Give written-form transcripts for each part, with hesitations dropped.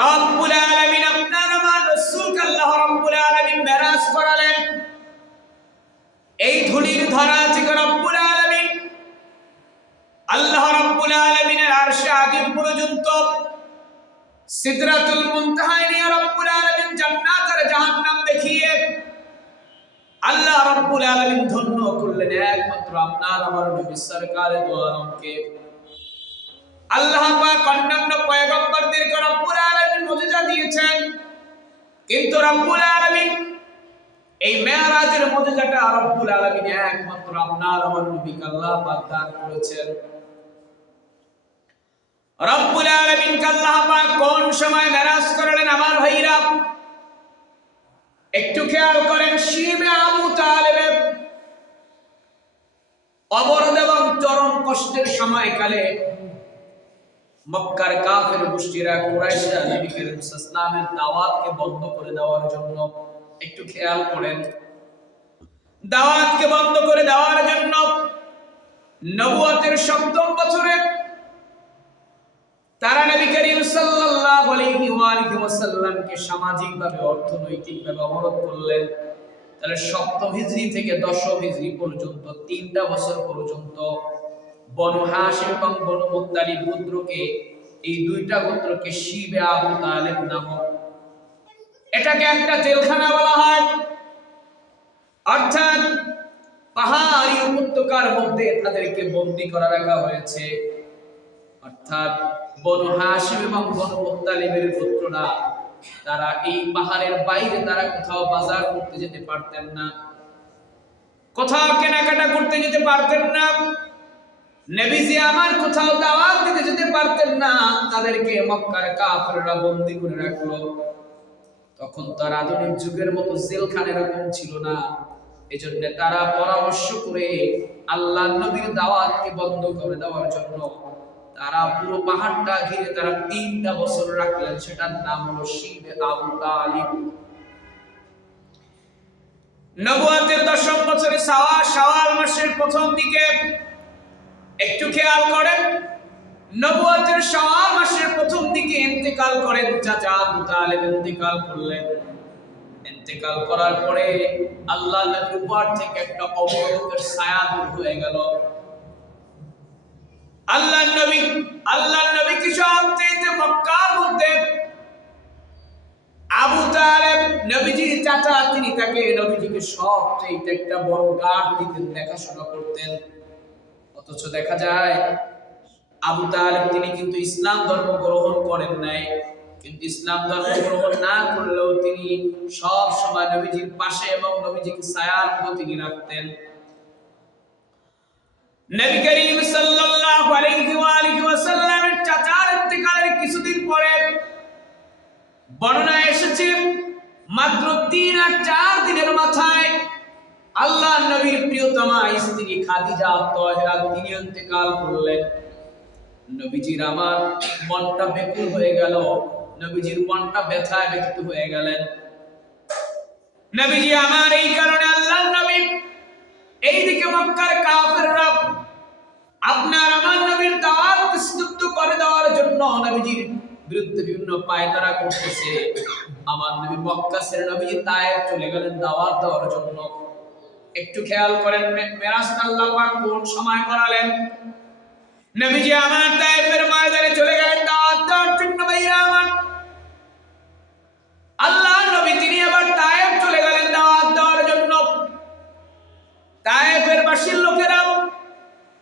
রব্বুল আলামিন আপনার আমার রাসূলকে আল্লাহ রব্বুল আলামিন মেরাজ করালেন। এই ধুলির ধরা থেকে রব্বুল আলামিন আল্লাহ রব্বুল আলামিনের আরশে আজিম পর্যন্ত সিদরাতুল মুনতাহায় নিয়ে রব্বুল আলামিন জান্নাত আর জাহান্নাম দেখিয়ে আল্লাহ রব্বুল আলামিন ধন্য করলেন একমাত্র আপনার আমার নবী সরকারে দো আলমকে। আল্লাহ পাক অন্যান্য পয়গম্বরদেরকে রব্বুল আলামিন মুজিজা দিয়েছেন, কিন্তু রব্বুল আলামিন এই মেরাজের মুজিজাটা রব্বুল আলামিন একমাত্র আপনার আমার নবীকে আল্লাহ পাক দান করেছেন। রব্বুল আলামিন আল্লাহ পাক কোন সময় মেরাজ করলেন আমার ভাইরা একটু খেয়াল করেন। শিবে আবু তালেবের অবরোধ এবং চরম কষ্টের সময়কালে মক্কার কাফের গোষ্ঠীরা কুরাইশরা নবী করিম সাল্লাল্লাহু আলাইহি ওয়াসাল্লামের দাওয়াতকে বন্ধ করে দেওয়ার জন্য, একটু খেয়াল করেন, দাওয়াতকে বন্ধ করে দেওয়ার জন্য নবুয়তের ৭ম বছরে তারা নবী করিম সাল্লাল্লাহু আলাইহি ওয়াসাল্লামকে সামাজিকভাবে অর্থনৈতিকভাবে অবরোধ করলেন। তাহলে ৭ম হিজরি থেকে ১০ম হিজরি পর্যন্ত ৩টা বছর পর্যন্ত বনু হাশিম এবং বনু মুত্তালিব গোত্রকে, এই দুইটা গোত্রকে শিবে আবু তালেব নামক এটাকে একটা জেলখানা বলা হয়। অর্থাৎ পাহাড়ি উপত্যকার মধ্যে তাদেরকে বন্দী করে রাখা হয়েছে। অর্থাৎ বনু হাশিম এবং বনু মুত্তালিবের গোত্ররা তারা এই পাহাড়ের বাইরে তারা কোথাও বাজার করতে যেতে পারতেন না, কোথাও কেনাকাটা করতে যেতে পারতেন না, নবীজি আমার কোথাও দাওয়াত দিতে যেতে পারতেন না। তাদেরকে মক্কার কাফেররা বন্দী করে রাখলো। তখন তার আধুনিক যুগের মতো জেলখানা এরকম ছিল না। এজন্য তারা পরামর্শ করে আল্লাহর নবীর দাওয়াতকে বন্ধ করে দেওয়ার জন্য তারা পুরো পাহাড়টা ঘিরে তারা ৩টা বছর রাখলেন। সেটার নাম হলো শিবে আবু তালিব। নবুয়তের ১০ম বছরে শাওয়াল মাসের প্রথম দিকে একটু খেয়াল করেন, নবুয়তের শাওয়াল মাসের প্রথম দিকে ইন্তেকাল করেন চাচা আবু তালেব, ইন্তেকাল করলেন। ইন্তেকাল করার পরে আল্লাহ নবীর উপর থেকে একটা অবরোধের ছায়া দূর হয়ে গেল। আল্লাহর নবী কি সবচেয়ে মক্কার মধ্যে আবু তালেব নবীজির চাচা, তিনি তাকে নবীজিকে সবচেয়ে একটা বড় গার্ড দিতেন, দেখাশোনা করতেন। অথচ দেখা যায় আবু তালেব তিনি কিন্তু ইসলাম ধর্ম গ্রহণ করেন নাই, কিন্তু ইসলাম ধর্ম গ্রহণ না করলেও তিনি সব সময় নবীজির পাশে এবং নবীজিকে ছায়ার মধ্যে তিনি রাখতেন। নবী করিম সাল্লাল্লাহু আলাইহি ওয়াসাল্লামের চাচার ইন্তেকালের কিছুদিন পরে বর্ণনা এসেছে মাত্র ৩ আর ৪ দিনের মাথায় আল্লাহর নবীর প্রিয়তমা স্ত্রী খাদিজা তাহেরা তিনি ইন্তেকাল করলেন। নবীজির আমার মনটা ব্যাকুল হয়ে গেল, নবীজির মনটা ব্যথায় ব্যথিত হয়ে গেলেন। নবীজি আমার এই কারণে আল্লাহর নবী এইদিকে মক্কার কাফেররা আপনার আমার নবীর দাওয়াত স্তব্ধ করে দেওয়ার জন্য নবীজির বিরুদ্ধে বিভিন্ন পায়তারা করতেছে। আমার নবী মক্কা ছেড়ে নবীজি তায়েফ চলে গেলেন দাওয়াত দেওয়ার জন্য। একটু খেয়াল করেন মেরাজ আল্লাহ পাক কোন সময় করালেন। নবীজি আমার তায়েফের ময়দানে চলে গেলেন দাওয়াত দেওয়ার জন্য। ভাইরা আমার, আল্লাহর নবী তিনি আবার তায়েফ চলে গেলেন দাওয়াত দেওয়ার জন্য। তায়েফের বাসীর লোকেরা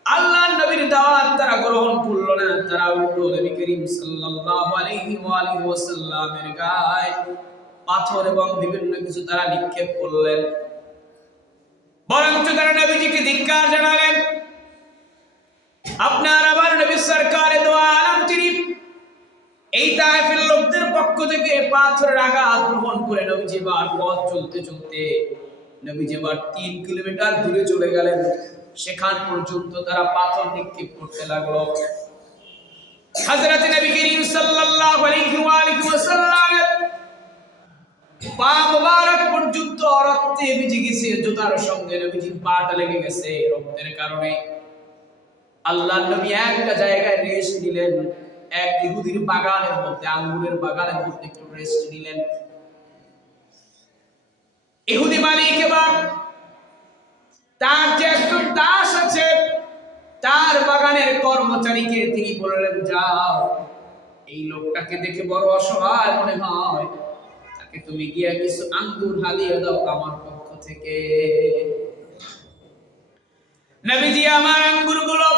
আল্লাহর নবীর দাওয়াত তারা গ্রহণ করলো না, তারা উল্টো নবী করিম সাল্লাল্লাহু আলাইহি ওয়াসাল্লামের গায়ে পাথর এবং বিভিন্ন কিছু তারা নিক্ষেপ করলেন। বরঞ্চ তারা নবীজিকে ধিক্কার জানালেন। আপনার আবার নবী সরকারে দো আলম তিনি এই তায়েফের লোকদের পক্ষ থেকে পাথরের আঘাত গ্রহণ করে নবীজি বার পথ চলতে চলতে নবীজি বার ৩ কিলোমিটার দূরে চলে গেলেন। সেখান পর্যন্ত তারা পাথর নিক্ষেপ করতে লাগলো। হযরত নবী করিম সাল্লাল্লাহু আলাইহি ওয়াসাল্লাম পা মোবারক পর্যন্ত রক্তে ভিজে গেছে, জুতার সঙ্গে নবীজির পাটা লেগে গেছে রক্তের কারণে। আল্লাহর নবী একটা জায়গায় রেস্ট নিলেন। এক ইহুদির বাগানের মধ্যে, আঙ্গুরের বাগানের মধ্যে একটু রেস্ট নিলেন। ইহুদি মালিক এবার তার যে একজন দাস আছে, তার বাগানের কর্মচারীকে তিনি বললেন, যাও, এই লোকটাকে দেখে বড় অসহায় মনে হয়, তাকে তুমি গিয়ে কিছু আঙ্গুর হাদিয়া দাও আমার পক্ষ থেকে। নবীজি আমার আঙ্গুরগুলো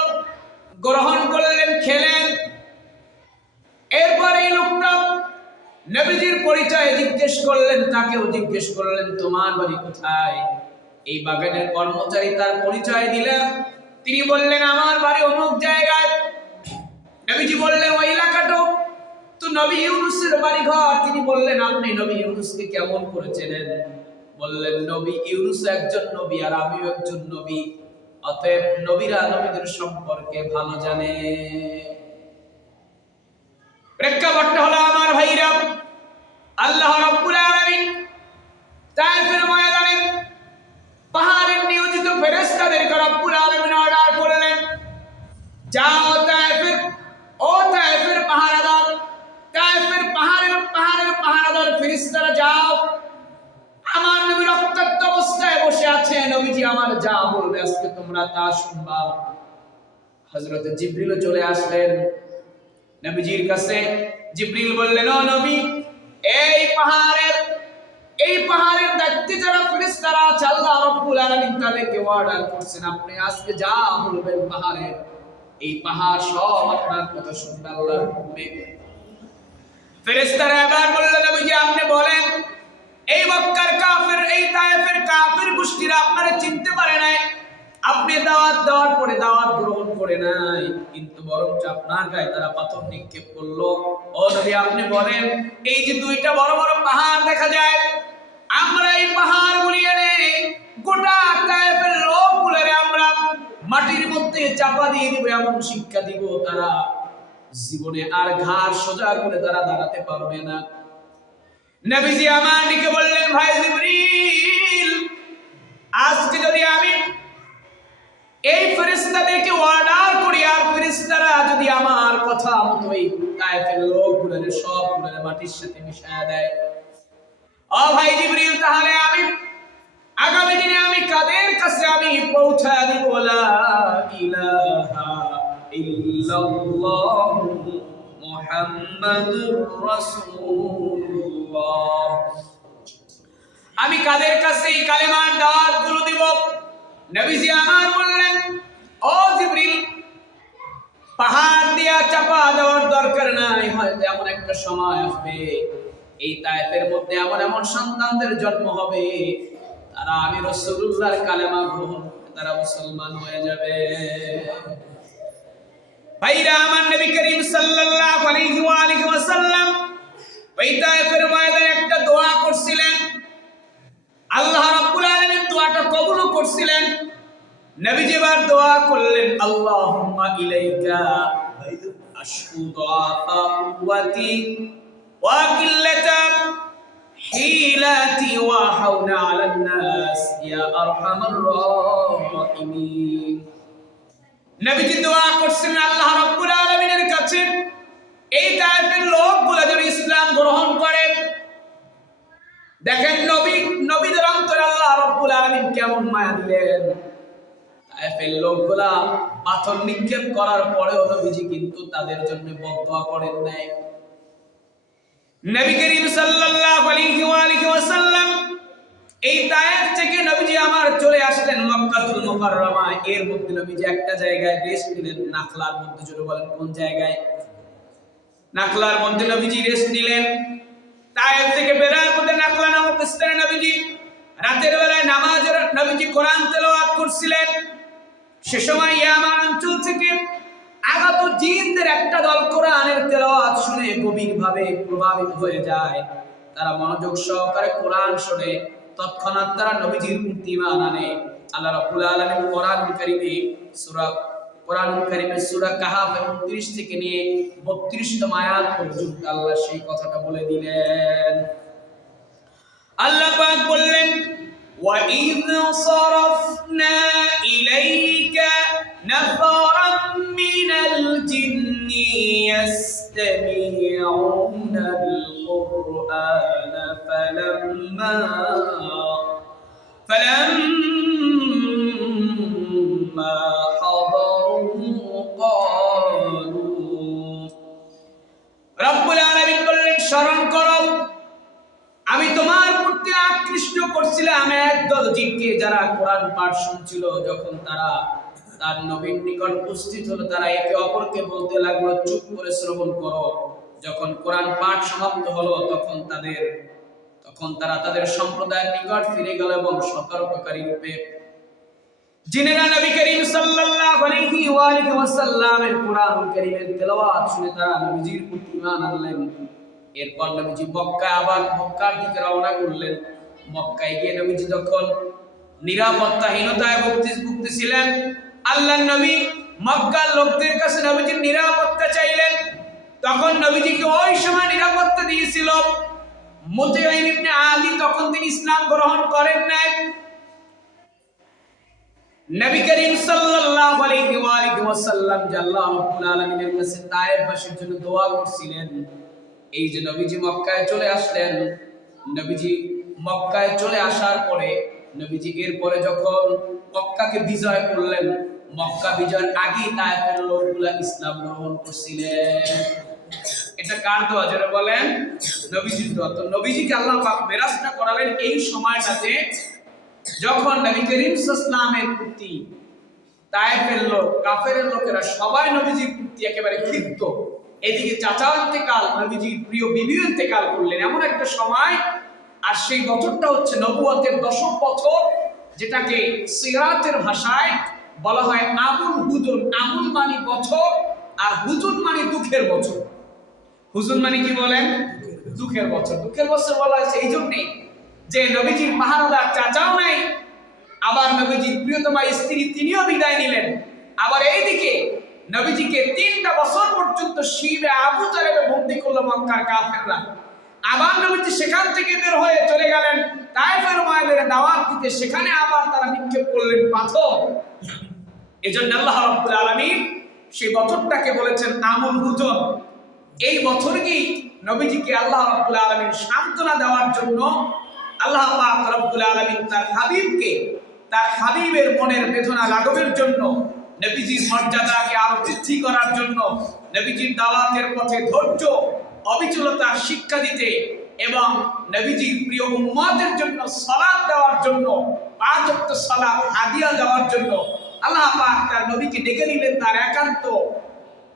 গ্রহণ করলেন, খেলেন। এরপর এই লোকটা নবীজির পরিচয় জিজ্ঞেস করলেন, তাকেও জিজ্ঞেস করলেন, তোমার বাড়ি কোথায়? এই বাগানের কর্মচারী তার পরিচয় দিলেন। তিনি বললেন, আমার বাড়ি অমুক জায়গায়। নবীজি বললেন, ওই এলাকাটা তো নবী ইউনূসের বাড়ি ঘর। তিনি বললেন, আপনি নবী ইউনূসকে কেমন করে চেনেন? বললেন, নবী ইউনূস একজন নবী আর আমিও একজন নবী, অতএব নবীরা নবীদের সম্পর্কে ভালো জানে। প্রেক্ষাপটটা হলো আমার ভাইরা, আল্লাহ রাব্বুল আলামিন তায়েফের ময়দানে পাহাড়ের নিয়োজিত ফেরেশতাদেরকে রাব্বুল আলামিন অর্ডার করলেন, যাও তায়েফের পাহারাদার, তায়েফের পাহাড়ের পাহারাদার ফেরেশতারা, যাও, আমার নবী রক্তাক্ত অবস্থায় বসে আছে, নবীজি আমার যা বলবে আজকে তোমরা তা শুনবা। হযরত জিবরিল চলে আসলেন নবীজির কাছে। জিবরিল বললেন, ও নবী, এই পাহাড়ের দায়িত্বে যারা ফেরেশতারা আছে, আল্লাহ রাব্বুল আলামিন তাদেরকে অর্ডার করছেন, আপনি আজকে যা বলবেন এই পাহাড় সব আপনার কথা শুনবে আল্লাহর হুকুমে। ফেরেশতারা এবার বললেন, নবীজি আপনি বলেন, এই মক্কার কাফের, এই তায়েফের কাফের গোষ্ঠীরা আপনারা চিনতে পারে নাই, আপনি দাওয়াত দেওয়ার পরে দাওয়াত গ্রহণ করে নাই, কিন্তু বরঞ্চ আপনার গায়ে তারা পাথর নিক্ষেপ করলো। ও নবী আপনি বলেন, এই যে দুইটা বড় বড় পাহাড় দেখা যায়, আমরা এই পাহাড়গুলি এনে গোটা তায়েফের লোকগুলোরে আমরা মাটির মধ্যে চাপা দিয়ে দিব, এমন শিক্ষা দিব তারা জীবনে আর ঘাড় সোজা করে তারা দাঁড়াতে পারবে না। নবীজি আমার দিকে বললেন, ভাই জিবরিল, আজকে যদি আমি এই ফেরেশতাদেরকে অর্ডার করি আর ফেরেশতারা যদি আমার কথা মতো এই তায়েফের লোকগুলোরে সবগুলোরে মাটির সাথে মিশায়া দেয়, ও ভাই জিবরিল, তাহলে আমি আগামী দিনে আমি কাদের কাছে আমি পৌঁছায় দিব, লা ইলাহা ইল্লাল্লাহ মুহাম্মাদুর রাসূলুল্লাহ। আমি কাদের কাছে এই কালেমার দাওয়াতগুলো দিব? নবীজি আমার বললেন, ও জিবরিল, পাহাড় দিয়া চাপা দেওয়ার দরকার নাই, হয়তো এমন একটা সময় আসবে এই তায়েফের মধ্যে এমন এমন সন্তানদের জন্ম হবে, তারা আমি রাসূলুল্লাহর কালেমা গ্রহণ করে তারা মুসলমান হয়ে যাবে। ভাইরা আমার, নবী করিম সাল্লাল্লাহু আলাইহি ওয়াসাল্লাম ওই তায়েফের ময়দানে একটা দোয়া করছিলেন, আল্লাহ রাব্বুল আলামিন দোয়াটা কবুল করছিলেন। নবীজি এবার দোয়া করলেন, আল্লাহুম্মা ইলাইকা আশকু দুআফা কুওয়াতি ওয়া কিল্লাতা হিলাতি ওয়া হাওনা আলান নাস ইয়া আরহামার রাহিমিন। নবীজি দোয়া করছেন আল্লাহ রাব্বুল আলামিনের কাছে, এই তায়েফের লোকগুলো যেন ইসলাম গ্রহণ করে। দেখেন নবীদের অন্তরে আল্লাহ রাব্বুল আলামিন কেমন মায়া দিলেন। তায়েফের লোকগুলা পাথর নিক্ষেপ করার পরেও নবীজি কিন্তু তাদের জন্য বদদোয়া করেন নাই। নবী করিম সাল্লাল্লাহু আলাইহি ওয়াসাল্লাম এই তায়েফ থেকে নবীজি আমার চলে আসলেন মক্কাতুল মুকাররমায়। এর মধ্যে নবীজি একটা জায়গায় রেস্ট নিলেন, নাখলার মধ্যে। জোরে বলেন কোন জায়গায়? নাখলার মধ্যে নবীজি রেস্ট নিলেন। তায়েফ থেকে বেরার পথে নাখলা নামক স্থানে নবীজি রাতের বেলায় নামাজের নবীজি কোরআন তেলাওয়াত করছিলেন। সে সময় ইয়ামান অঞ্চল থেকে আগত জিনদের একটা দল কোরআনের তেলাওয়াত শুনে গভীরভাবে প্রভাবিত হয়ে যায়। তারা মনোযোগ সহকারে কোরআন শুনে তৎক্ষণাৎ তারা নবীজির প্রতি ঈমান আনে। আল্লাহ রাব্বুল আলামিন কোরআনুল কারীমে সূরা কাহাফ 29 থেকে নিয়ে 32তম আয়াত পর্যন্ত আল্লাহ সেই কথাটা বলে দিলেন। আল্লাহ পাক বললেন, وَإِذْ صَرَفْنَا إِلَيْكَ نَفَرًا مِنَ الْجِنِّ يَسْتَمِعُونَ الْقُرْآنَ فَلَمَّا حَضَرُوهُ قَالُوا রব্বুল আলামিন বললেন, স্মরণ করো, আমি তোমার প্রতি আকৃষ্ট করছিলাম একদল জিনকে যারা কোরআন পাঠ শুনছিল। যখন তারা তার নবীর নিকট উপস্থিত হলো, তারা একে অপরকে বলতে লাগলো, চুপ করে শ্রবণ করো। যখন কোরআন পাঠ সমাপ্ত হলো, তখন তারা তাদের সম্প্রদায়ের নিকট ফিরে গেল এবং সতর্ককারী রূপে জিনেরা নবী করিম সাল্লাল্লাহু আলাইহি ওয়া আলিহি ওয়াসাল্লামের কোরআনুল কারীমের তেলাওয়াত শুনে তারা নবীজির প্রতি ঈমান আনলেন। এরপর নবীজি মক্কার দিকে রওনা করলেন। মক্কায় গিয়ে নবীজি যখন নিরাপত্তাহীনতায় ভুগতেছিলেন, আল্লাহর নবী মক্কার লোকদের কাছে নবীজির নিরাপত্তা চাইলেন। তখন নবীজিকে ওই সময় নিরাপত্তা দিয়েছিল মুতাইম ইবনে আলী। তখন তিনি ইসলাম গ্রহণ করেন নাই। নবী করিম সাল্লাল্লাহু আলাইহি ওয়া আলিহি ওয়াসাল্লাম আল্লাহ রাব্বুল আলামিনের কাছে তায়েফবাসীর জন্য দোয়া করছিলেন। এই যে নবীজি মক্কায় চলে আসলেন, নবীজি মক্কায় চলে আসার পরে নবীজি এরপরে যখন মক্কাকে বিজয় করলেন, মক্কা বিজয়ের আগেই তায়েফের লোকগুলা ইসলাম গ্রহণ করছিলেন। এটা কার দোয়া জোরে বলেন? নবীজির দোয়া। তো নবীজিকে আল্লাহ পাক মেরাজটা করালেন এই সময়টাতে যখন নবী করিম সাল্লাল্লাহু প্রতি তায়েফের লোক, কাফেরের লোকেরা সবাই নবীজির প্রতি একেবারে ক্ষিপ্ত। এদিকে চাচা ইন্তেকাল, নবীজির প্রিয় বিবিও ইন্তেকাল করলেন এমন একটা সময়। আর সেই বছরটা হচ্ছে নবুয়তের 10ম বছর, যেটাকে সিরাতের ভাষায় বলা হয় আমুল হুজুন। আমুল মানে বছর, আর হুজুন মানে দুঃখের বছর। হুজুন মানে কি বলেন? দুঃখের বছর। দুঃখের বছর বলা হয়েছে এই জন্যে যে নবীজির পাহারাদার চাচাও নাই, আবার নবীজির প্রিয়তমা স্ত্রী তিনিও বিদায় নিলেন। আবার এইদিকে নবীজিকে 3টা বছর পর্যন্ত শিবে আবু তালেবে বন্দী করলো মক্কার কাফেররা। আবার নবীজি সেখান থেকে বের হয়ে চলে গেলেন তায়েফের ময়দানে দাওয়াত দিতে। সেখানে আবার তারা নিক্ষেপ করলেন পাথর। এজন্য আল্লাহ রাব্বুল আলামিন সেই বছরটাকে বলেছেন আমুল হুজুন। এই বছরই নবীজিকে আল্লাহ রাব্বুল আলামিন সান্ত্বনা দেওয়ার জন্য আল্লাহ পাক রব্বুল আলামিন তার হাবিবের মনের বেদনা লাঘবের জন্য, নবীজির মর্যাদাকে আরো বৃদ্ধি করার জন্য, নবীজির দাওয়াতের পথে ধৈর্য অবিচলতা শিক্ষা দিতে এবং নবীজির প্রিয় উম্মতের জন্য সালাত দেওয়ার জন্য, 5 ওয়াক্ত সালাত হাদিয়া দেওয়ার জন্য আল্লাহ পাক তার নবীকে ডেকে নিলেন তার একান্ত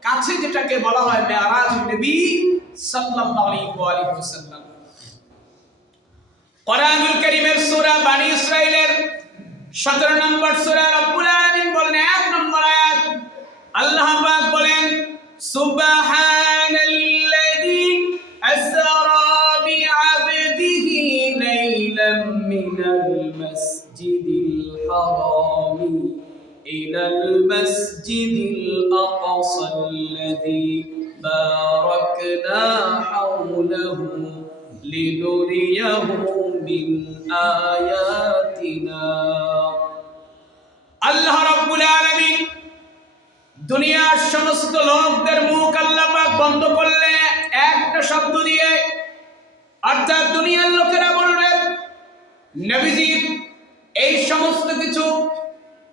কাছে, যেটাকে বলা হয় মেরাজুন নবী সাল্লাল্লাহু আলাইহি ওয়াসাল্লাম। কোরআনুল কারীমের সূরা বনী ইসরাঈলের 17 নম্বর সূরা রব্বুল আলামিন বলেন 1 নম্বর আয়াত, আল্লাহ পাক বলেন সুবহানাল্লাযী আসরা বিআবদিহি লাইলাম মিনাল মাসজিদিল হারামি ইলাল মাসজিদিল আকসাল্লাযী বারাকনা হাওলাহু লিনুরিয়াহু মিন আয়াতিনা। আল্লাহ রাব্বুল আলামিন দুনিয়ার সমস্ত লোকদের মুখ আল্লাহ পাক বন্ধ করলে একটা শব্দ দিয়ে, অর্থাৎ দুনিয়ার লোকেরা বলবে নবীজি এই সমস্ত কিছু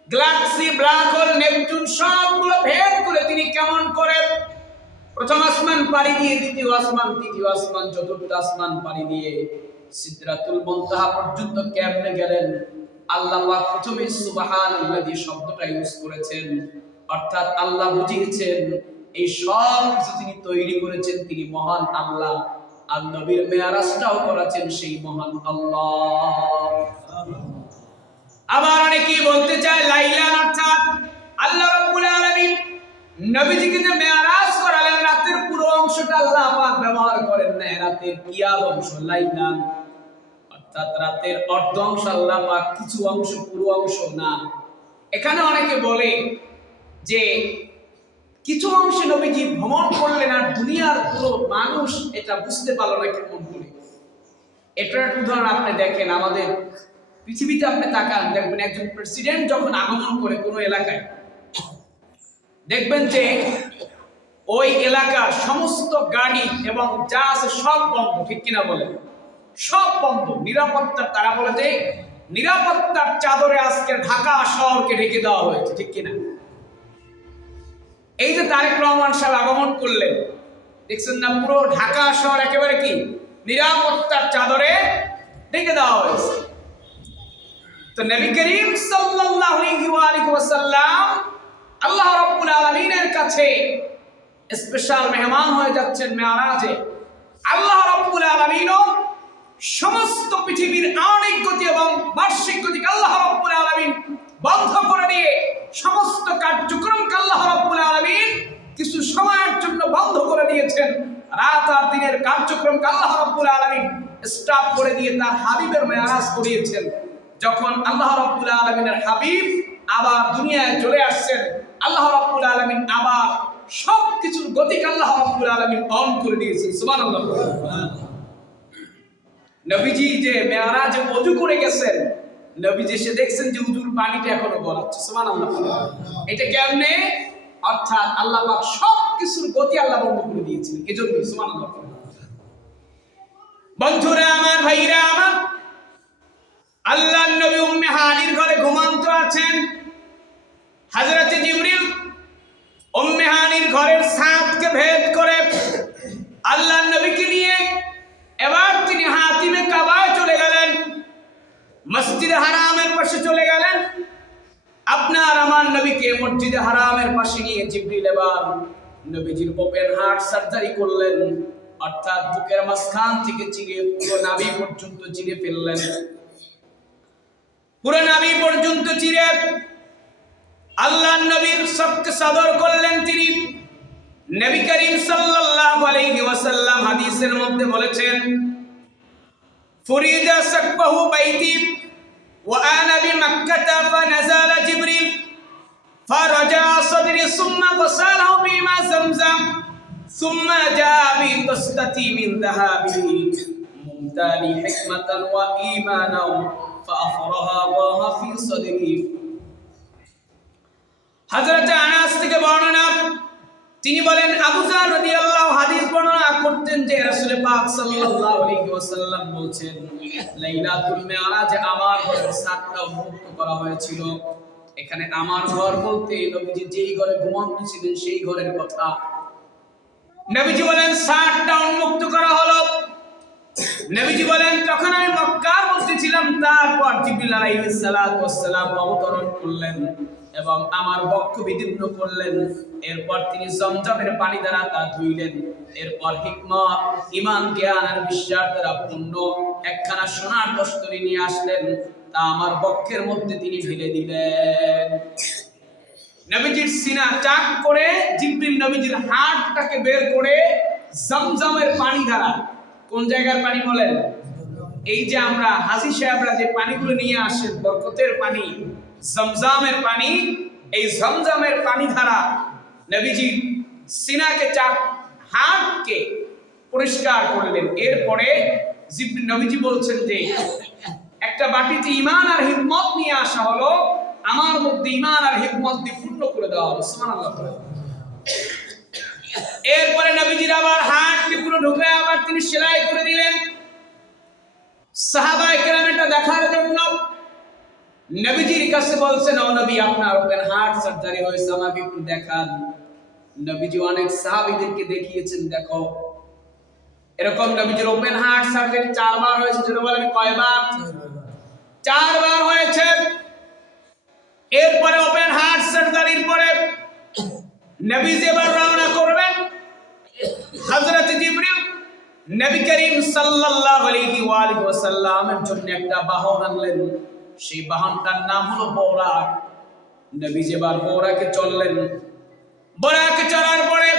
গ্যালাক্সি, ব্ল্যাক হোল, নেপচুন সবগুলো ভেদ করে তিনি কেমন করে প্রথম আসমান পাড়ি দিয়ে দ্বিতীয় আসমান, তৃতীয় আসমান, চতুর্থ আসমান পাড়ি দিয়ে সিদরাতুল মুনতাহা পর্যন্ত কেমনে গেলেন। আল্লাহ পাক প্রথমে সুবহানাল্লাযী শব্দটা ইউজ করেছেন, অর্থাৎ আল্লাহ বুঝিয়েছেন এই সব কিছু তিনি তৈরি করেছেন তিনি মহান আল্লাহ, আর নবীর মেরাজটাও করেছেন সেই মহান আল্লাহ। আবার অনেকে বলতে চায় লাইলান, অর্থাৎ আল্লাহ রাব্বুল আলামিন নবীজিকে যে মেরাজ করালেন রাতের পুরো অংশটা আল্লাহ পাক ব্যবহার করেন না, রাতের কিয়াম অংশ লাইলান, অর্থাৎ রাতের অর্ধ অংশ আল্লাহ পাক, কিছু অংশ, পুরো অংশ না। এখানে অনেকে বলে যে কিছু অংশে নবীজি ভ্রমণ করলেন আর দুনিয়ার পুরো মানুষ এটা বুঝতে পারলো না কেমন করে। এটার উদাহরণ আপনি দেখেন আমাদের পৃথিবীতে আপনি তাকান, দেখবেন একজন প্রেসিডেন্ট যখন আগমন করে কোনো এলাকায়, দেখবেন যে ওই এলাকার সমস্ত গাড়ি এবং যা আছে সব বন্ধ, ঠিক কিনা বলেন? সব বন্ধ, নিরাপত্তার, তারা বলে যে নিরাপত্তার চাদরে আজকে ঢাকা শহরকে ঢেকে দেওয়া হয়েছে, ঠিক কিনা? এই যে তারেক রহমান সাহেব আগমন করলেন, দেখছেন না, পুরো ঢাকা শহর একেবারে কি নিরাপত্তার চাদরে ঢেকে দেওয়া হয়েছে। তো নবী করিম সাল্লাল্লাহু আলাইহি ওয়াসাল্লাম আল্লাহ রাব্বুল আলামিনের কাছে স্পেশাল মেহমান হয়ে যাচ্ছেন মেরাজে। আল্লাহ রাব্বুল আলামিনও সমস্ত পৃথিবীর আণবিক গতি এবং বার্ষিক গতিকে আল্লাহ রাব্বুল আলামিন বন্ধ করে দিয়ে সমস্ত কার্যক্রমকে আল্লাহ রাব্বুল আলামিন কিছু সময়ের জন্য বন্ধ করে দিয়েছেন। রাত আর দিনের কার্যক্রমকে আল্লাহ রাব্বুল আলামিন স্টপ করে দিয়ে তার হাবিবের মেরাজ করিয়েছেন। যখন আল্লাহ রাব্বুল আলামিনের হাবিব আবার দুনিয়ায় চলে আসছেন, আল্লাহ রাব্বুল আলামিন আবার সবকিছুর গতিকে আল্লাহ রাব্বুল আলামিন অন করে দিয়েছেন। সুবহানাল্লাহ। নবীজি যে মেরাজে ওযু করে গেছেন, নবীজি এসে দেখছেন যে উযুর পানিটা এখনো গড়াচ্ছে। সুবহানাল্লাহ। এটা কেমনে? অর্থাৎ আল্লাহ পাক সবকিছুর গতি আল্লাহ বন্ধ করে দিয়েছেন, এজন্য। সুবহানাল্লাহ। বন্ধুরা আমার, ভাইরা আমার, আল্লাহর নবী উম্মে হানির ঘরে ঘুমন্ত আছেন। হযরত জিবরিল উম্মে হানির ঘরের ছাদকে ভেদ করে আল্লাহর নবীকে নিয়ে এবার তিনি হাতিমে কাবায় চলে গেলেন, মসজিদে হারামের পাশে চলে গেলেন। আপনার আমার নবীকে মসজিদে হারামের পাশে নিয়ে জিবরিল এবার নবীজির ওপেন হার্ট সার্জারি করলেন, অর্থাৎ বুকের মাঝখান থেকে চিরে পুরো নাভি পর্যন্ত চিরে ফেললেন। পুরো নাভি পর্যন্ত চিরে আল্লাহর নবীর সবকে সদর করলেন তিনি। নবী করিম সাল্লাল্লাহু আলাইহি ওয়াসাল্লাম হাদিসের মধ্যে বলেছেন, ফুরিজা সাকবাহু বাইতি ওয়া আনা বিমাক্কাতা ফানাযালা জিবরিল ফারাজা সাদরি সুম্মা গসালাহু বিমা zamzam সুম্মা জাআ বিতসতাতি মিন যাহাবি মুমতালি হিকমাতান ওয়া ঈমানাও ফাআফরাহা ওয়া ফি সাদরি। হযরত আনাস থেকে বর্ণনা, তিনি বলেন আবু যার রাদিয়াল্লাহু হাদিস বর্ণনা করতেন যে রাসূল পাক সাল্লাল্লাহু আলাইহি ওয়াসাল্লাম বলেছেন, লাইলাতুল মিরাজে আমার ঘরের ছাদটা উন্মুক্ত করা হয়েছিল। এখানে আমার ঘর বলতে নবীজি যেই ঘরে ঘুমন্ত ছিলেন সেই ঘরের কথা। নবীজি বলেন ছাদটা উন্মুক্ত করা হলো। নবীজি বলেন তখন আমি মক্কার মধ্যে ছিলাম। তারপর জিবরিল আলাইহিস সালাতু ওয়াস সালাম অবতরণ করলেন এবং আমার বক্ষ বিদীর্ণ করলেন। এরপর তিনি জমজমের পানি দ্বারা তা ধুইলেন। এরপর হিকমত, ঈমান, জ্ঞান আর বিশ্বাস দ্বারা পূর্ণ একখানা সোনার দস্তরি নিয়ে আসলেন, তা আমার বক্ষের মধ্যে তিনি ঢেলে দিলেন। নবীজির সিনা চাক করে জিবরিল নবীজির হাড়টাকে বের করে জমজমের পানি দ্বারা, কোন জায়গার পানি বলেন? এই যে আমরা হাজী সাহেবরা যে পানিগুলো নিয়ে আসেন, বরকতের পানি, জমজমের পানি, এই জমজমের পানি দ্বারা নবীজি সিনাকে চাক, হাড়কে পরিষ্কার করলেন। এরপরে জিবরিল নবীজি বলছেন যে একটা বাটিতে ঈমান আর হিকমত নিয়ে আসা হলো, আমার মধ্যে ঈমান আর হিকমত দিয়ে পূর্ণ করে দেওয়া হলো। সুবহানাল্লাহ। এরপরে নবীজির আবার হাড়কে পুরো ঢুকে আবার তিনি সেলাই করে দিলেন। সাহাবায়ে কেরাম এটা দেখার জন্য নবীজির কাছে বলছেন, ও নবী, আপনার ওপেন হার্ট সার্জারি হয়েছে, আমাকে একটু দেখান। নবীজি অনেক সাহাবীদেরকে দেখিয়েছেন, দেখো এরকম নবীজির ওপেন হার্ট সার্জারি 4 বার হয়েছে। যেটা বলেন কয়বার? 4 বার হয়েছে। এরপরে ওপেন হার্ট সার্জারির পরে নবীজি এবার রওনা করবেন। হযরত জিবরিল নবী করিম সাল্লাল্লাহু আলাইহি ওয়াসাল্লামের জন্য একটা বাহন আনলেন। সেই বাহনটার নাম হলো বোরাক। নবীজি এবার বোরাকে চললেন। বোরাকে চলার পরে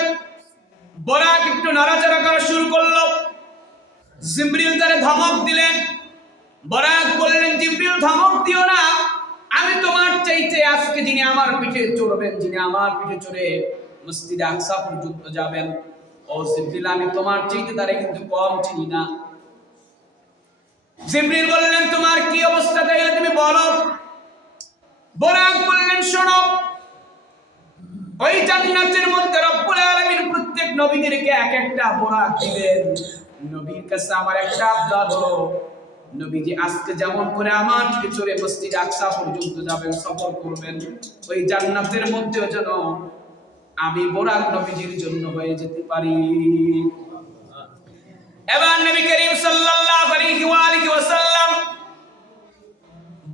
বোরাক একটু নড়াচড়া করা শুরু করলো। জিবরিল তারে ধমক দিলেন। বোরাক বললেন, জিবরিল ধমক দিও না, আমি তোমার চাইতে আজকে যিনি আমার পিঠে চড়বেন, যিনি আমার পিঠে চড়ে মসজিদে আকসা পর্যন্ত যাবেন, ও জিবরিল, আমি তোমার চাইতে তারে কিন্তু কম চিনি না। জিবরিল বললেন তোমার কি অবস্থা তাইলে তুমি বলো। বুরাক বললেন শোনো, ওই জান্নাতের মধ্যে রব্বুল আলামিন প্রত্যেক নবীদেরকে এক একটা বুরাক দিবেন। নবীর কাছে আমার একটা আবদার হলো, নবীজি আজকে যেমন করে আমার চড়ে মসজিদ আকসা পর্যন্ত যাবেন, সফর করবেন, ওই জান্নাতের মধ্যেও যেন আমি বুরাক নবীজির জন্য হয়ে যেতে পারি। এবার নবী করিম সাল্লাল্লাহু আলাইহি ওয়া আলিহি ওয়াসাল্লাম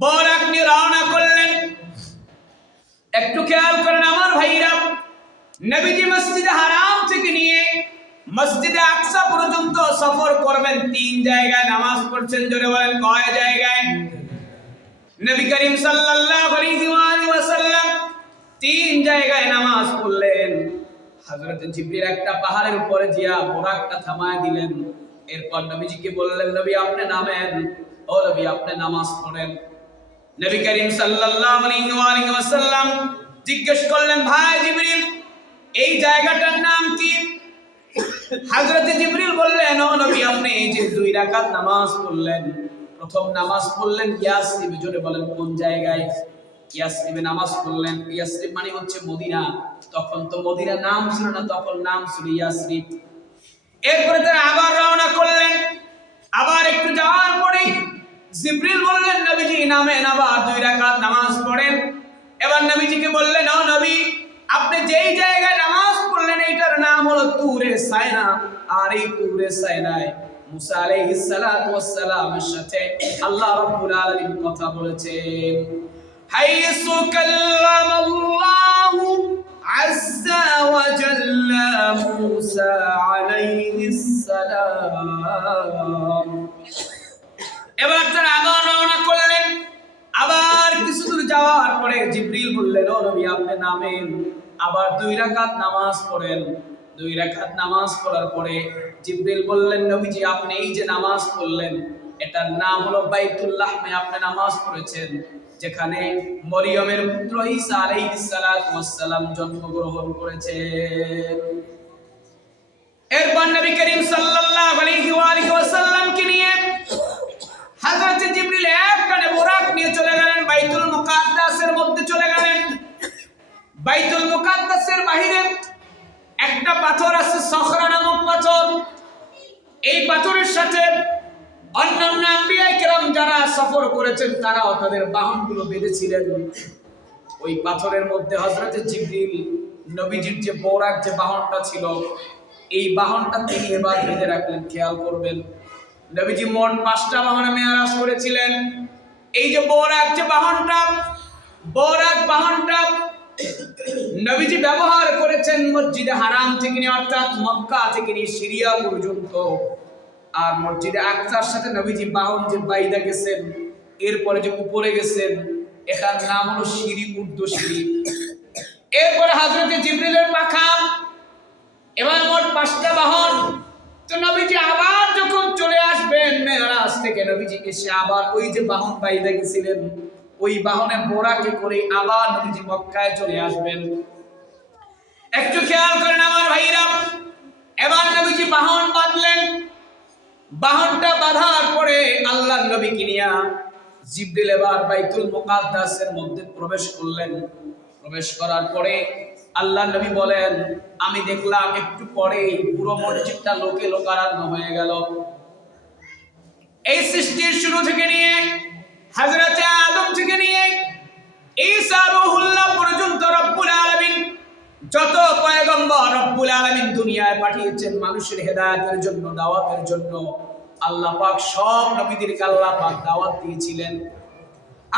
বুরাক নিয়ে রওনা করলেন। একটু খেয়াল করেন আমার ভাইরা, নবীজি মসজিদে হারাম থেকে নিয়ে মসজিদে আকসা পর্যন্ত সফর করবেন, 3 জায়গায় নামাজ পড়ছেন। জোরে বলেন কয় জায়গায়? নবী করিম সাল্লাল্লাহু আলাইহি ওয়াসাল্লাম 3 জায়গায় নামাজ পড়লেন। হযরত জিবরিল একটা পাহাড়ের উপরে গিয়া বুরাকটা থামায় দিলেন। এরপর নবীজিকে বললেন, নবী আপনি নামেন, ও নবী আপনি নামাজ পড়েন। নবী করিম সাল্লাল্লাহু আলাইহি ওয়াসাল্লাম জিজ্ঞেস করলেন, ভাই জিবরিল এই জায়গাটার নাম কি? হযরত জিবরিল বললেন, ও নবী আপনি এই যে 2 রাকাত নামাজ পড়লেন, প্রথম নামাজ পড়লেন ইয়াসরিব। জোরে বলেন কোন জায়গায়? ইয়াসরিবে নামাজ পড়লেন। ইয়াসরিব মানে হচ্ছে মদিনা। তখন তো মদিনা নাম ছিল না, তখন নাম ছিল ইয়াসরিব। এরপরে তারা আবার রওনা করলেন। আবার একটু যাওয়ার পরে জিবরিল বললেন, নবীজি নামেন, আবার 2 রাকাত নামাজ পড়েন। এবার নবীজিকে বললেন, ও নবী আপনি যেই জায়গায় নামাজ পড়লেন এইটার নাম হলো তুরে সাইনা। আর এই তুরে সাইনায় মুসা আলাইহিস সালাতু ওয়াস সালামের সাথে আল্লাহ রাব্বুল আলামিন কথা বলেছেন। হাইসু কাল্লামাল্লাহু আযজা ওয়া জাল্লা মুসা আলাইহিস সালাম। এবার তারা আবার রওনা করলেন। আবার কিছু দূর যাওয়ার পরে জিবরিল বললেন, ও নবী আপনি নামেন, আবার 2 রাকাত নামাজ পড়েন। 2 রাকাত নামাজ পড়ার পরে জিবরিল বললেন, নবীজি আপনি এই যে নামাজ পড়লেন এটার নাম হলো বাইতুল লাহমে আপনি নামাজ পড়েছেন, যেখানে মরিয়মের পুত্র ঈসা আলাইহিস সালাতু ওয়াস সালাম জন্মগ্রহণ করেছেন। এরপর নবী করিম সাল্লাল্লাহু আলাইহি ওয়াসাল্লাম কে নিয়ে হযরত জিবরিল একখানে বুরাক নিয়ে চলে গেলেন, বাইতুল মুকাদ্দাসের মধ্যে চলে গেলেন। বাইতুল মুকাদ্দাসের বাইরে একটা পাথর আছে, সখরা নামক পাথর। এই পাথরের সাথে অন্যান্য আম্বিয়া কিরাম যারা সফর করেছেন তারাও তাদের বাহনগুলো বেঁধেছিলেন। ওই পাথরের মধ্যে হযরত জিবরিল নবীজির যে বুরাক যে বাহনটা ছিল এই বাহনটা তিনি এবার বেঁধে রাখলেন। খেয়াল করবেন নবীজি মোট 5টা বাহনে মেরাজ করেছিলেন। এই যে বুরাক যে বাহনটা, বুরাক বাহনটা নবীজি ব্যবহার করেছেন মসজিদে হারাম থেকে নিয়ে অর্থাৎ মক্কা থেকে নিয়ে সিরিয়া পর্যন্ত। আর মসজিদে আকসার সাথে নবীজি বাহন যে বাইদা গেছেন, এরপরে যে উপরে গেছেন এটার নাম হলো সিঁড়ি, উর্দু সিঁড়ি। এরপরে হযরত জিবরিলের পাখা। এবার মোট 5টা বাহন। তো নবীজি আবার যখন চলে আসবেন মেরাজ থেকে, নবীজি এসে আবার ওই যে বাহন বাইদা গেছিলেন ওই বাহনে বোরাকে করে আবার নবীজি মক্কায় চলে আসবেন। একটু খেয়াল করেন আমার ভাইরা, এবার নবীজি বাহন বাঁধলেন। বাহনটা বাঁধার পরে আল্লাহর নবীকে নিয়ে জিবরিল এবার বাইতুল মুকাদ্দাসের মধ্যে প্রবেশ করলেন। প্রবেশ করার পরে আল্লাহর নবী বলেন, আমি দেখলাম একটু পরে পুরো মসজিদটা লোকে লোকারণ্য হয়ে গেল। এই সৃষ্টির শুরু থেকে নিয়ে হযরত আদম থেকে নিয়ে ঈসা রূহুল্লাহ পর্যন্ত রব্বুল আলামিন যত পয়গম্বর রব্বুল আলামিন দুনিয়ায় পাঠিয়েছেন মানুষের হেদায়েতের জন্য, দাওয়াতের জন্য, আল্লাহ পাক সব নবীদেরকে আল্লাহ পাক দাওয়াত দিয়েছিলেন।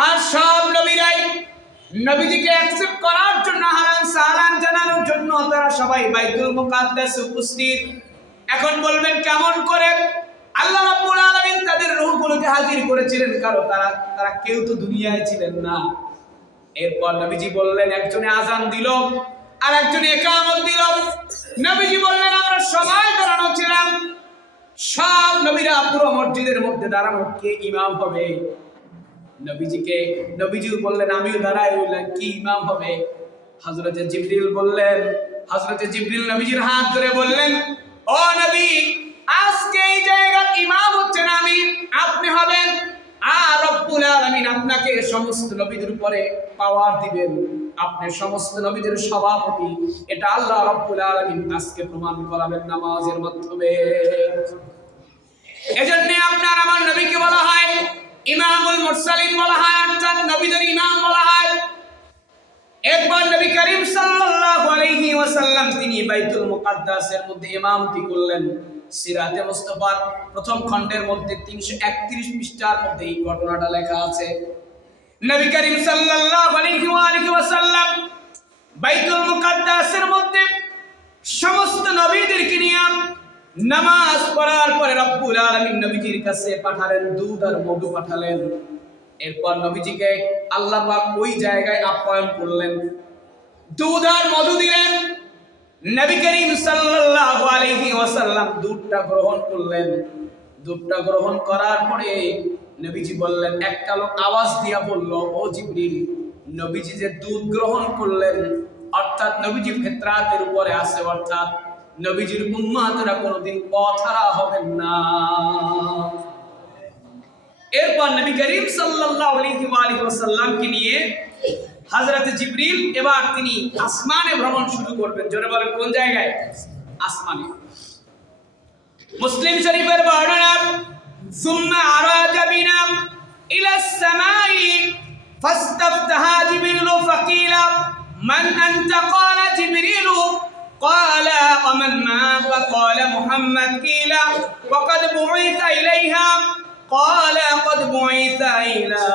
আর সব নবীরাই নবীজিকে অ্যাকসেপ্ট করার জন্য হালাল সালাম জানানোর জন্য তারা সবাই বাইতুল মুকাদ্দাসে উপস্থিত। এখন বলবেন কেমন করে? আল্লাহ রাব্বুল আলামিন তাদের রূহগুলোকে হাজির করেছিলেন, কারণ তারা কেউ তো দুনিয়ায় ছিলেন না। এরপর নবীজি বললেন, একজনে আযান দিল আর একজনে ইকামত দিল। নবীজি বললেন, আমরা সবাই দাঁড়ানো ছিলাম। সব নবীরা পুরো মসজিদের মধ্যে দাঁড়ানো, কে ইমাম হবে? নবীজিও বললেন, আমিও দাঁড়াই রইলাম, কি ইমাম হবে? হযরত জিবরিল বললেন, হযরত জিবরিল নবীজির হাত ধরে বললেন, ও নবী আজকে এই জায়গার ইমাম হচ্ছেন আমি, আপনি হবেন। আপনাকে সমস্ত নবীদের উপরে পাওয়ার দিবেন, আপনি সমস্ত নবীদের সভাপতি, এটা আল্লাহ রাব্বুল আলামিন আজকে প্রমাণ করাবেন নামাজের মাধ্যমে। এজন্য আপনার আমার নবীকে বলা হয় ইমামুল মুরসালিন বলা হয়, অর্থাৎ নবীদের ইমাম বলা হয়। একবার নবী করিম সাল্লাল্লাহু আলাইহি ওয়াসাল্লাম তিনি বাইতুল মুকাদ্দাসের মধ্যে ইমামতি করলেন। সিরাতে মুস্তাফার প্রথম খণ্ডের মধ্যে 331 পৃষ্ঠার মধ্যে এই ঘটনাটা লেখা আছে। নবী করিম সাল্লাল্লাহু আলাইহি ওয়াসাল্লাম বাইতুল মুকাদ্দাসের মধ্যে সমস্ত নবীদেরকে নিয়ে নামাজ পড়ার পরে রব্বুল আলামিন নবীজির কাছে পাঠালেন দুধ আর মধু পাঠালেন। এরপর নবীজিকে আল্লাহ পাক ওই জায়গায় আপ্যায়ন করলেন, দুধ আর মধু দিলেন। নবী করিম সাল্লাল্লাহু আলাইহি ওয়াসাল্লাম দুধটা গ্রহণ করলেন। দুধটা গ্রহণ করার পরে নবীজি বললেন, একটা লোক আওয়াজ দিয়া বলল, ও জিবরিল, নবীজি যে দুধ গ্রহণ করলেন, অর্থাৎ নবীজি ফিতরাতের উপরে আছে, অর্থাৎ নবীজির উম্মতরা কোনোদিন পথহারা হবেন না। এরপর নবী করিম সাল্লাল্লাহু আলাইহি ওয়াসাল্লামকে নিয়ে হযরত জিবরিল এবার তিনি আসমানে ভ্রমণ শুরু করবেন। জোরে বলেন কোন জায়গায়? আসমানে। মুসলিম শরীফের বর্ণনা, সুম্মা আরাজা বিনা ইলাস সামাই ফাস্তাফতাহা জিবরিল ফাকিলা মান আনতা ক্বালা জিবরিল قال ومن معك قال محمد قيل وقد بعث إليها قال قد بعث إلى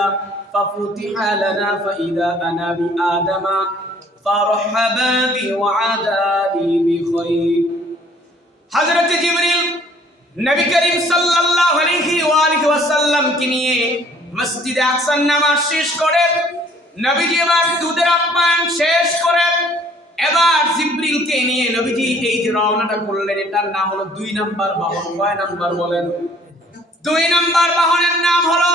ففتح لنا فإذا أنا بآدم فرحبا بي وعاداني بخير। হযরত জিবরিল নবী করিম সাল্লাল্লাহু আলাইহি ওয়াসাল্লাম কে নিয়ে মসজিদে আকসার নামাজ শেষ করে নবীজি এবার দুধের আপ্যায়ন শেষ করে এবার জিবরিলকে নিয়ে নবীজি এই যে রওনাটা করলেন, এটার নাম হলো 2 নাম্বার বাহন। কয় নাম্বার বলেন? 2 নাম্বার বাহনের নাম হলো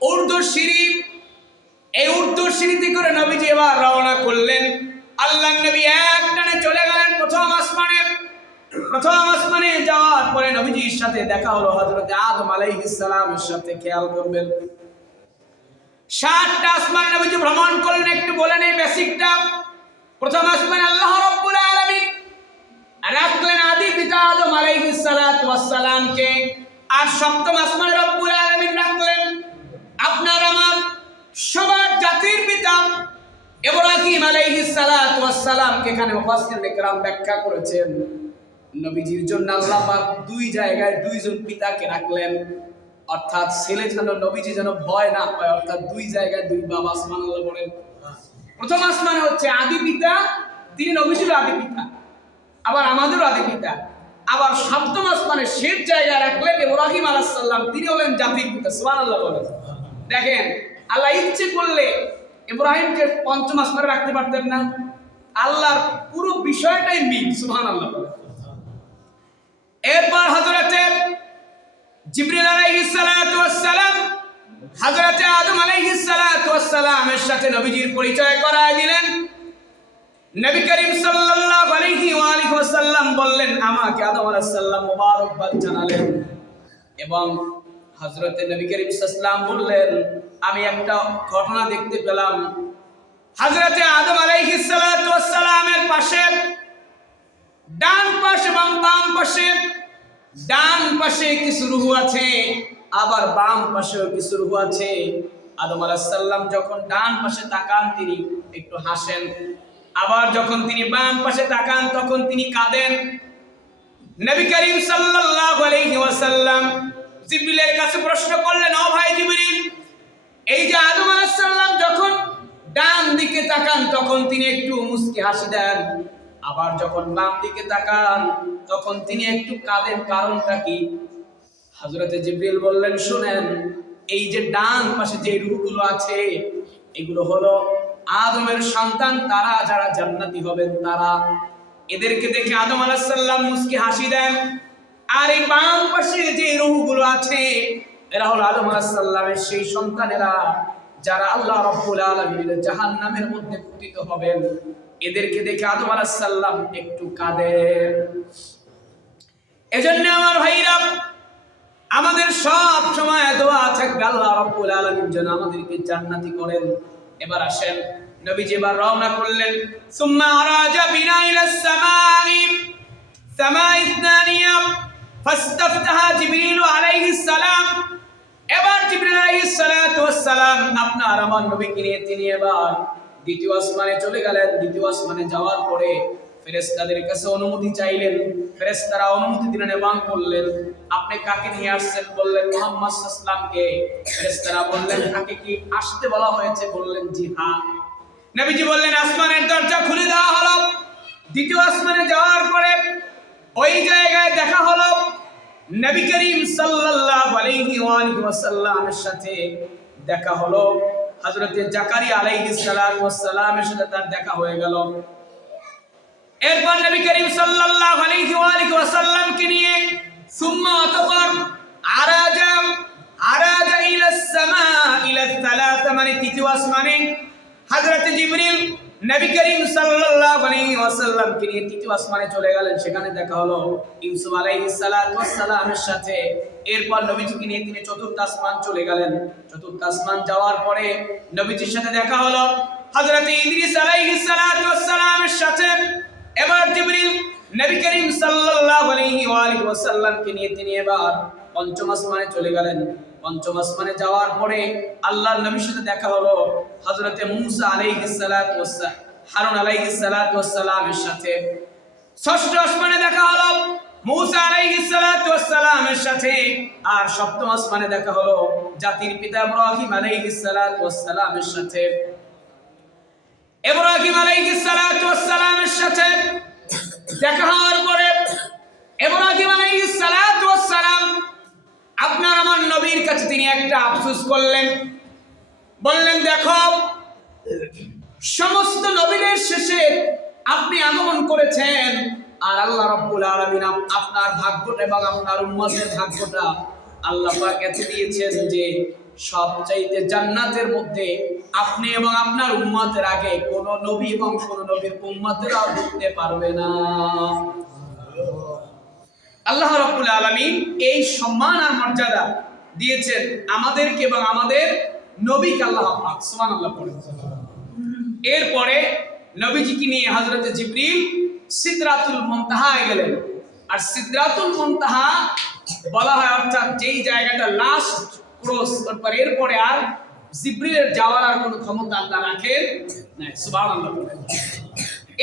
উর্দু সিঁড়ি। এই উর্দু সিঁড়িতে করে নবীজি এবার রওনা করলেন। আল্লাহর নবী এক টানে চলে গেলেন প্রথম আসমানে। প্রথম আসমানে যাওয়ার পরে নবীজির সাথে দেখা হলো হযরত আদম আলাইহিস সালামের সাথে। খেয়াল করবেন, 7টা আসমান নবীজি ভ্রমণ করলেন। একটু বলে নেই বেসিকটা। প্রথম আসমানে আল্লাহ রাব্বুল আলামিন রাখলেন আদি পিতা আদম আলাইহিস সালাতু ওয়াস সালামকে, আর 7ম আসমানে রব্বুল আলামিন রাখলেন আপনার আমার সবার জাতির পিতা ইব্রাহিম আলাইহিস সালাতু ওয়াস সালামকে। এখানে মুফাসসিরিন ইকরাম ব্যাখ্যা করেছেন, নবীজির জন্য আল্লাহ পাক 2 জায়গায় 2 জন পিতাকে রাখলেন, অর্থাৎ ছেলে যেন নবীজি যেন ভয় না পায়, অর্থাৎ 2 জায়গায় 2 বাবা। সুবহানাল্লাহ বলেন। প্রথম আসমানে হচ্ছে আদি পিতা, তিনি নবীজির আদি পিতা, আবার আমাদেরও আদি পিতা। আবার 7ম আসমানে শেষ জায়গায় রাখলেন ইব্রাহিম আলাইহিস সালাম, তিনি হলেন জাতির পিতা। সুবহানাল্লাহ বলেন। দেখেন, আল্লাহ ইচ্ছে করলে ইব্রাহিমকে 5ম আসমানে রাখতে পারতেন না? আল্লাহর পুরো বিষয়টাই মিল। সুবহানাল্লাহ বলেন। এরপর হযরত জিবরিল আলাইহিস সালাতু ওয়াস সালাম হযরত আদম আলাইহিস সালাতু ওয়াস সালামের সাথে নবীজির পরিচয় করায় দিলেন। নবী করিম সাল্লাল্লাহু আলাইহি ওয়াসাল্লাম বললেন, আমাকে আদম আলাইহিস সালাম মোবারকবাদ জানালেন, এবং হযরত নবী করিম সাল্লাল্লাহু আলাইহি বললেন, আমি একটা ঘটনা দেখতে পেলাম। হযরত আদম আলাইহিস সালাতু ওয়াস সালামের পাশে ডান পাশে এবং বাম পাশে, ডান পাশে কিছু রূহ আছে, আবার বাম পাশেও কিছু রূহ আছে। আদম আলাইহিস সালাম যখন ডান পাশে তাকান তিনি একটু হাসেন, আবার যখন তিনি বাম পাশে তাকান তখন তিনি কাঁদেন। নবী করিম সাল্লাল্লাহু আলাইহি ওয়াসাল্লাম জিবরিলের কাছে প্রশ্ন করলেন, ও ভাই জিবরিল, এই যে আদম আলাইহিস সালাম যখন ডান দিকে তাকান তখন তিনি একটু মুস্কি হাসি দেন, আবার যখন বাম দিকে তাকান তখন তিনি একটু কাঁদেন, কারণটা কি? হযরত জিবরিল বললেন, শুনেন, এই যে ডান পাশে যে রূহগুলো আছে এগুলো হলো আদমের সন্তান, তারা যারা জান্নাতি হবেন তারা। এদেরকে দেখে আদম আলাইহিস সালাম মুস্কি হাসি দেন। আর এই বাম পাশে যে রূহগুলো আছে এরা হলো আদম আলাইহিস সালামের সেই সন্তানেরা যারা আল্লাহ রাব্বুল আলামিনের জাহান্নামের মধ্যে পতিত হবেন। এদেরকে দেখে আদম আলাইহিস সালাম একটু কাঁদেন। এজন্য আমার ভাইরা, আমাদের সব সময় দোয়া থাকবে আল্লাহ রাব্বুল আলামিন যেন আমাদেরকে জান্নাতি করেন। এবার আসেন, নবীজি এবার রওনা করলেন। সুম্মা আরাজা বিনা ইলাস সামাই ইসনানিয়া ফাস্তাফতাহা জিবরিল আলাইহিস সালাম। এবার জিবরিল আলাইহিস সালাতু ওয়াস সালাম আপনার আমার নবীকে নিয়ে তিনি এবার দ্বিতীয় আসমানে চলে গেলেন। দ্বিতীয় আসমানে যাওয়ার পরে ফেরেশতাদের কাছে অনুমতি চাইলেন। ফেরেশতারা অনুমতি দিলেন এবং বললেন, আপনি কাকে নিয়ে আসছেন? বললেন, মুহাম্মদ সাল্লাল্লাহু আলাইহি ওয়াসাল্লামকে। ফেরেশতারা বললেন, তাকে কি আসতে বলা হয়েছে? বললেন, জি হ্যাঁ। নবীজি বললেন, আসমানের দরজা খুলে দেওয়া হলো। দ্বিতীয় আসমানে যাওয়ার পরে ওই জায়গায় দেখা হলো নবী করিম সাল্লাল্লাহু আলাইহি ওয়াসাল্লামের সাথে দেখা হলো। হযরত জাকারিয়া আলাইহিস সালামের সাথে তার দেখা হয়ে গেল। এরপর নবী করিম সাল্লাল্লাহু আলাইহি ওয়াসাল্লামকে নিয়ে সুম্মা অতঃপর আরাজা ইলাস সামা ইলাস সালাসা, মানে তৃতীয় আসমানে হযরত জিবরিল নবী করিম সাল্লাল্লাহু আলাইহি ওয়াসাল্লামকে নিয়ে তৃতীয় আসমানে চলে গেলেন। সেখানে দেখা হলো ইউসুফ আলাইহিস সালামের সাথে। এরপর নবীজিকে নিয়ে তিনি চতুর্থ আসমান চলে গেলেন। চতুর্থ আসমান যাওয়ার পরে নবীজির সাথে দেখা হলো হযরত ইদ্রিস আলাইহিস সালামের সাথে। এবার জিবরিল নবী করিম সাল্লাল্লাহু আলাইহি ওয়াসাল্লামকে নিয়ে তিনি এবার পঞ্চম আসমানে চলে গেলেন। পঞ্চম আসমানে যাওয়ার পরে আল্লাহর নবীর সাথে দেখা হলো হযরত মূসা আলাইহিস হারুন আলাইহিস সালামের সাথে। ষষ্ঠ আসমানে দেখা হলো মূসা আলাইহিস সালামের সাথে। আর সপ্তম আসমানে দেখা হলো জাতির পিতা ইব্রাহিম আলাইহিস সালামের সাথে। ইব্রাহিম আলাইহিস সালামের সাথে দেখা হওয়ার পরে ইব্রাহিম আলাইহিস সালাম আপনার আমার নবীর কাছে তিনি একটা আফসোস করলেন। বললেন, দেখো, সমস্ত নবীদের শেষে আপনি আগমন করেছেন, আর আল্লাহ রাব্বুল আলামিন আপনার ভাগ্যটা এবং আপনার উম্মতের ভাগ্যটা আল্লাহ পাক এত দিয়েছেন যে সবচাইতে জান্নাতের মধ্যে আপনি এবং আপনার উম্মতের আগে কোন নবী এবং কোন নবীর উম্মতেরাও ঢুকতে পারবে না। আল্লাহ রাব্বুল আলামিন এই সম্মান আর মর্যাদা দিয়েছেন আমাদেরকে এবং আমাদের নবীকে। আল্লাহ পাক সুবহানাল্লাহ পড়েন। এরপরে নবীজিকে নিয়ে হযরত জিবরিল সিদরাতুল মুনতাহায় গেলেন। আর সিদরাতুল মুনতাহা বলা হয় অর্থাৎ যেই জায়গাটা লাস্ট ক্রস, তারপর এরপরে আর জিবরিলের যাওয়ার আর কোনো ক্ষমতা আল্লাহ রাখেন না। সুবহানাল্লাহ।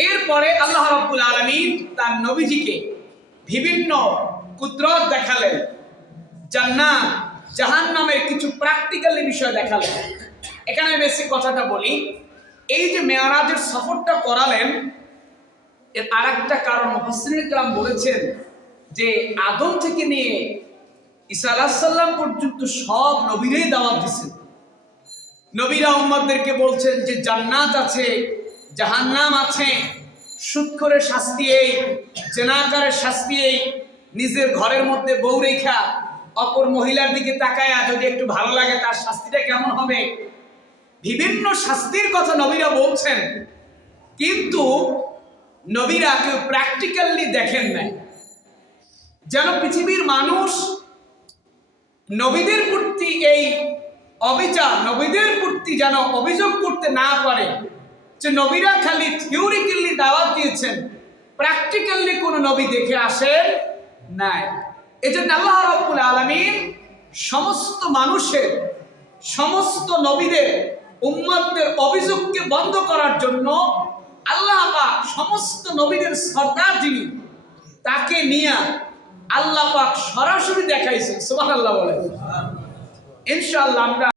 এরপরে আল্লাহ রাব্বুল আলামিন তার নবীজিকে বিভিন্ন কুদরত দেখালেন, জান্নাত জাহান্নামের কিছু প্র্যাকটিক্যালি বিষয় দেখালেন। এখানে বেশি কথাটা বলি, এই যে মেরাজের সফরটা করালেন, এর আরেকটা কারণ মুফাসসিরিন কেরাম বলেছেন যে আদম থেকে নিয়ে ঈসা আলাইহিস সালাম পর্যন্ত সব নবীরাই দাওয়াত দিয়েছেন। নবীরা উম্মতদেরকে বলছেন যে জান্নাত আছে, জাহান্নাম আছে, সুদখোরের শাস্তি এই, জেনাকারের শাস্তি এই, নিজের ঘরের মধ্যে বউ রেখা অপর মহিলার দিকে তাকায়া যদি একটু ভালো লাগে তার শাস্তিটা কেমন হবে, বিভিন্ন শাস্তির কথা নবীরা বলছেন। কিন্তু নবীরা কেউ প্র্যাকটিক্যালি দেখেন নাই, যেন পৃথিবীর মানুষ নবীদের প্রতি এই অবিচার, নবীদের প্রতি যেন অভিযোগ করতে না পারে যে নবীরা খালি থিওরিক্যালি দাওয়াত দিয়েছেন, প্র্যাকটিক্যালি কোন নবী দেখে আসেন নাই। এজন্য আল্লাহ রাব্বুল আলামিন সমস্ত মানুষের, সমস্ত নবীদের, উম্মতদের অভিযোগকে বন্ধ করার জন্য আল্লাহ পাক সমস্ত নবীদের সরদার যিনি, তাকে নিয়ে আল্লাহ পাক সরাসরি দেখাইছেন। সুবহানাল্লাহ বলেন। ইনশাআল্লাহ আমরা